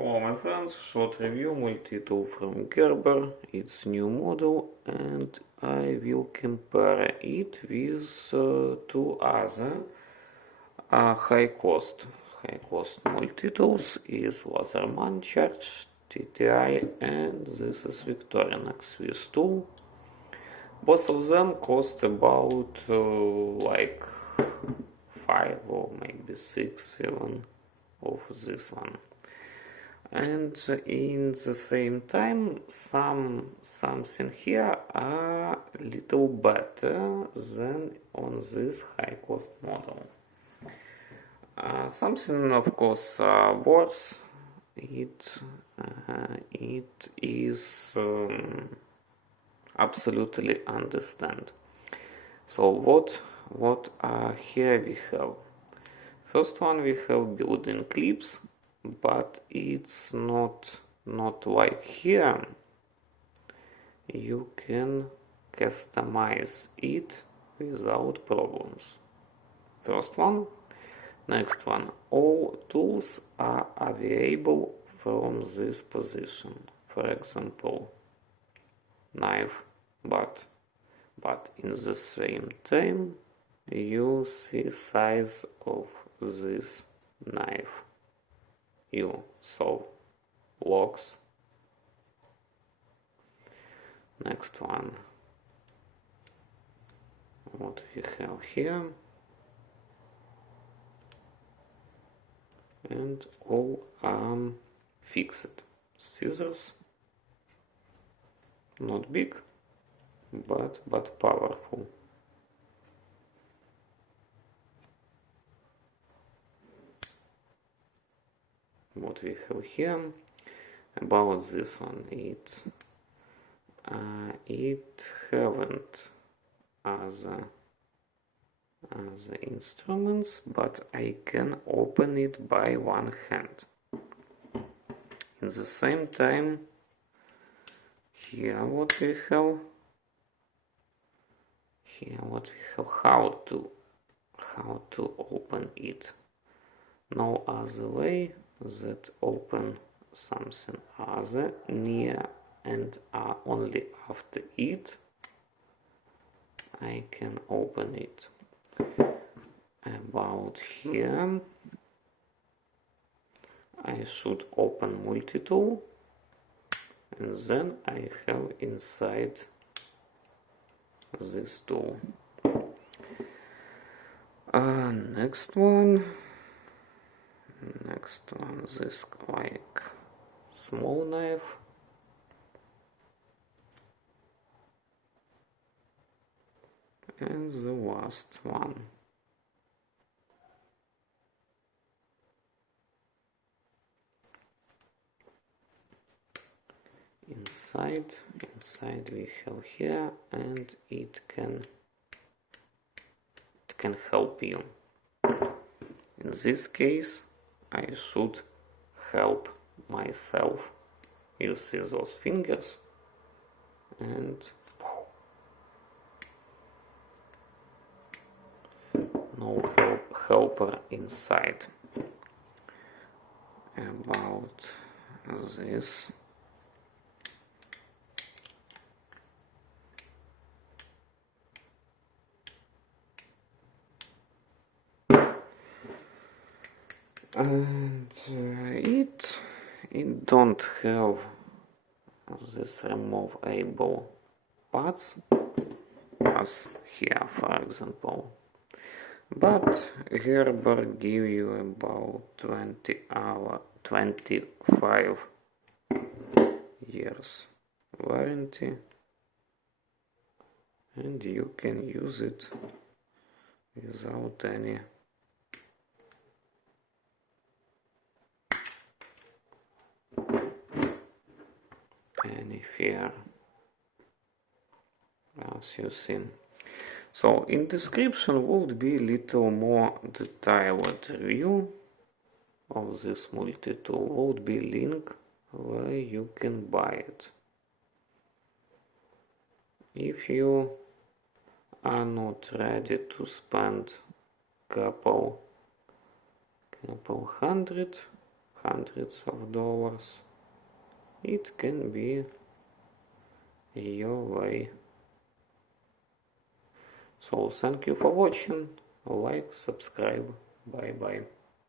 Hello my friends, short review MultiTool from Gerber, its new model, and I will compare it with two other high-cost multi-tools is Laserman Charge TTI, and this is Victorinox Swiss tool. Both of them cost about like 5 or maybe 6 even of this one. And in the same time, something here are little better than on this high-cost model. Something, of course, worse. It is absolutely understand. So what here we have? First one, we have built-in clips, but it's not like here. You can customize it without problems. First one. Next one, all tools are available from this position. For example, knife, but in the same time you see size of this knife. You saw locks. Next one, what we have here, and all are fixed. Scissors, not big, but powerful. What we have here about this one, it haven't other instruments, but I can open it by one hand. In the same time, here what we have, how to open it. No other way that open something other near and only after it I can open it. About here, I should open MultiTool, and then I have inside this tool. Next one, this like small knife. And the last one. Inside we have here, and it can help you. In this case, I should help myself. You see those fingers, and no helper inside. About this, and it don't have this removable parts as here, for example, but Gerber give you about 25 years warranty, and you can use it without any fear, as you see. So in description would be little more detailed review of this multi-tool, would be link where you can buy it. If you are not ready to spend couple hundred hundreds of dollars. It can be your way. So thank you for watching. Like, subscribe. Bye bye.